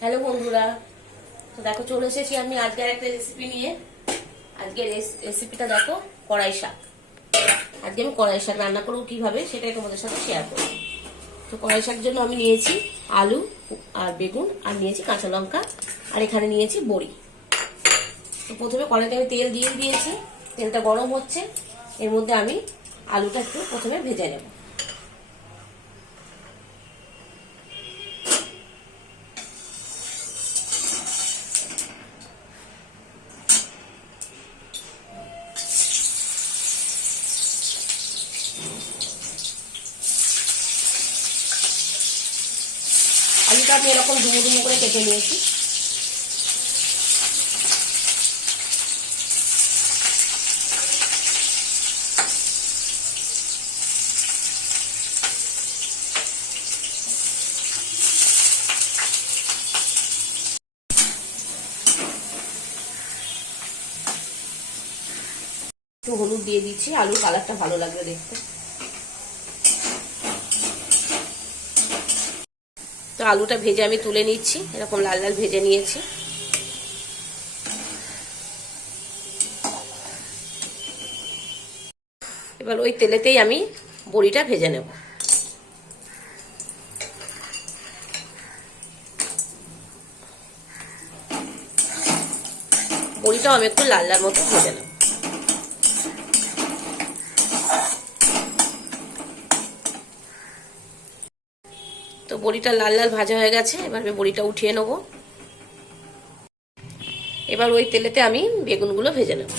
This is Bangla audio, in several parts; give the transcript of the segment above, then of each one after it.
হ্যালো বন্ধুরা, তো দেখো চলে এসেছি আমি আজকের একটা রেসিপি নিয়ে। আজকের রেসিপিটা দেখো, কড়াই শাক। আজকে আমি কড়াই শাক রান্না করবো কিভাবে সেটাই তোমাদের সাথে শেয়ার করব। তো কড়াই শাকের জন্য আমি নিয়েছি আলু আর বেগুন, আর নিয়েছি কাঁচা লঙ্কা, আর এখানে নিয়েছি বড়ি। তো প্রথমে কড়াইতে আমি তেল দিয়ে দিয়েছি, তেলটা গরম হচ্ছে। এর মধ্যে আমি আলুটা একটু প্রথমে ভেজে নেব। আলুটা আমি এরকম ডুমো ডুমো করে কেটে নিয়েছি। একটু হলুদ দিয়ে দিচ্ছি, আলুর কালারটা ভালো লাগবে দেখতে। তো আলুটা ভেজে আমি তুলে নিচ্ছি, এরকম লাল লাল ভেজে নিয়েছি। এবার ওই তেলেতেই আমি বড়িটা ভেজে নেব। বড়িটাও আমি একটু লাল লাল মতো ভেজে নেব। তো বড়িটা লাল লাল ভাজা হয়ে গেছে, এবার আমি বড়িটা উঠিয়ে নেব। এবার ওই তেলেতে আমি বেগুনগুলো ভেজে নেব।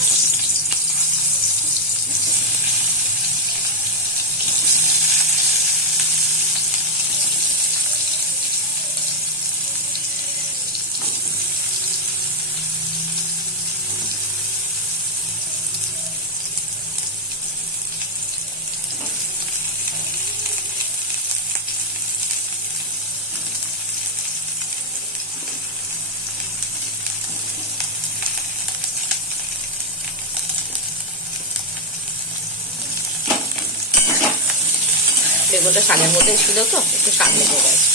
বেগুনটা শাকের মধ্যে ছিল, তো একটু শাক লেগে গেছে।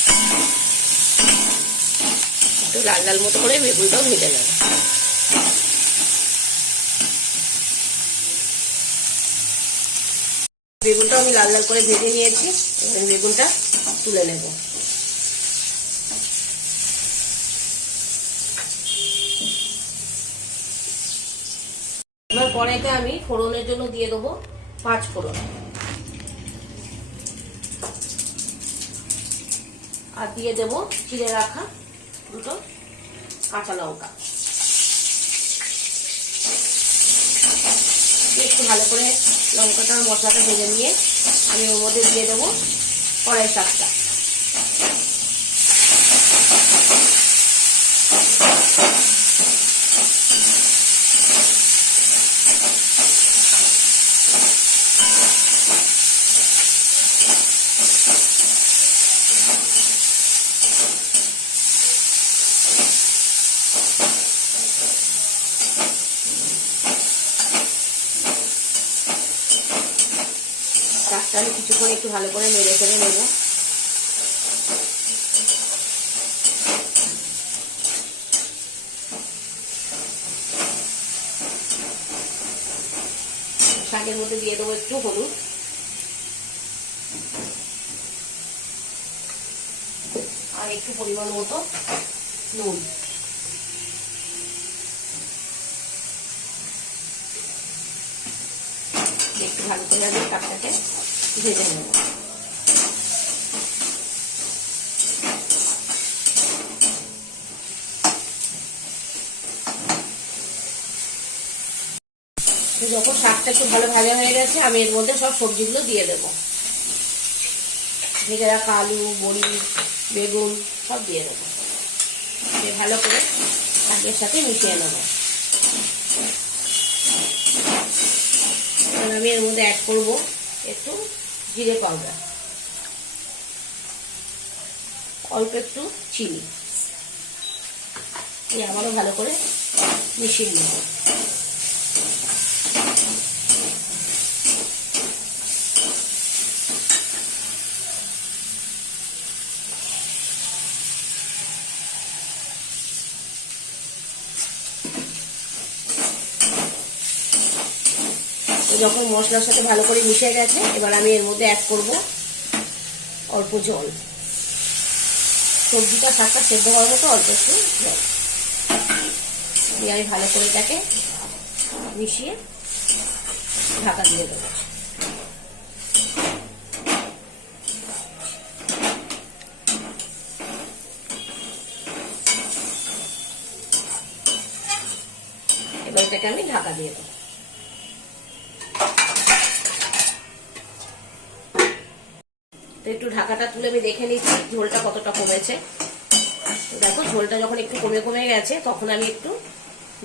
একটু লাল লাল মতো করে বেগুনটাও ভেজে নেব। বেগুনটাও আমি লাল লাল করে ভেজে নিয়েছি, এবার বেগুনটা তুলে নেব। এবার কড়াইতে আমি ফোড়নের জন্য দিয়ে দেবো 5 ফোড়ন, আর দিয়ে দেবো চিড়ে রাখা 2টো কাঁচা লঙ্কা। একটু ভালো করে লঙ্কাটার মশলাটা ভেজে নিয়ে আমি ওর মধ্যে দিয়ে দেবো কড়াই শাকটা। শাকটা আমি কিছুক্ষণ একটু ভালো করে নেড়ে চেড়ে নেব। শাকের মধ্যে দিয়ে দেবো একটু হলুদ, আর একটু পরিমাণ মতো নুন। একটু ভালো করে আমি শাকটাকে ভেজে নেব। যখন শাকটা একটু ভালো ভাজা হয়ে গেছে, আমি এর মধ্যে সব সবজিগুলো দিয়ে দেবো। ভেজে রাখা আলু, বড়ি, বেগুন সব দিয়ে দেবো। ভালো করে শাকের সাথে মিশিয়ে নেব। আমি এর মধ্যে অ্যাড করব একটু জিরে পাউডার, অল্প একটু চিনি, আবারও ভালো করে মিশিয়ে নেব। তো যখন মশলার সাথে ভালো করে মিশে গেছে, এবার আমি এর মধ্যে অ্যাড করব অল্প জল। সবজিটা শাকটা সেদ্ধ হওয়ার মতো অল্প একটু জল দিয়ে আমি ভালো করে এটাকে মিশিয়ে ঢাকা দিয়ে দেবো। এবার এটাকে আমি ঢাকা দিয়ে দেবো। তো একটু ঢাকাটা তুলে আমি দেখে নিচ্ছি ঝোলটা কতটা কমেছে। তো দেখো ঝোলটা যখন একটু কমে কমে গেছে, তখন আমি একটু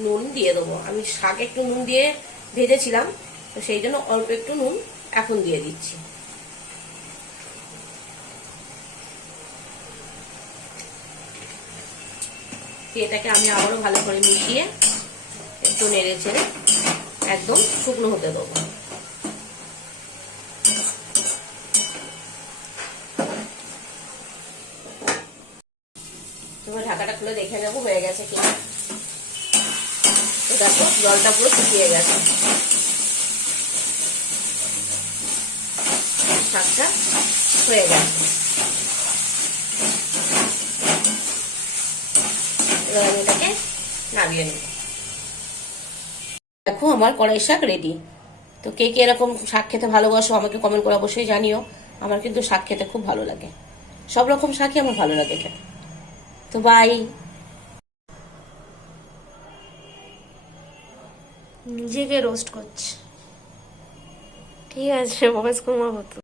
নুন দিয়ে দেবো। আমি শাক একটু নুন দিয়ে ভেজেছিলাম, তো সেই জন্য অল্প একটু নুন এখন দিয়ে দিচ্ছি। এটাকে আমি আবারও ভালো করে মিশিয়ে একটু নেড়ে ছেড়ে একদম শুকনো হতে দেবো। এবার ঢাকাটা খুলে দেখে নেবো হয়ে গেছে কিনা। তো দেখো জলটা পুরো শুকিয়ে গেছে, শাকটা হয়ে গেছে। এবার আমি এটাকে নামিয়ে নেব। দেখো আমার কড়াই শাক রেডি। তো কে কে এরকম শাক খেতে ভালোবাসো আমাকে কমেন্ট করে অবশ্যই জানিও। আমার কিন্তু শাক খেতে খুব ভালো লাগে, সব রকম শাকই আমার ভালো লাগে খেতে। তো বাই। নিজেকে রোস্ট করছে, ঠিক আছে, বয়স কমাবো তো।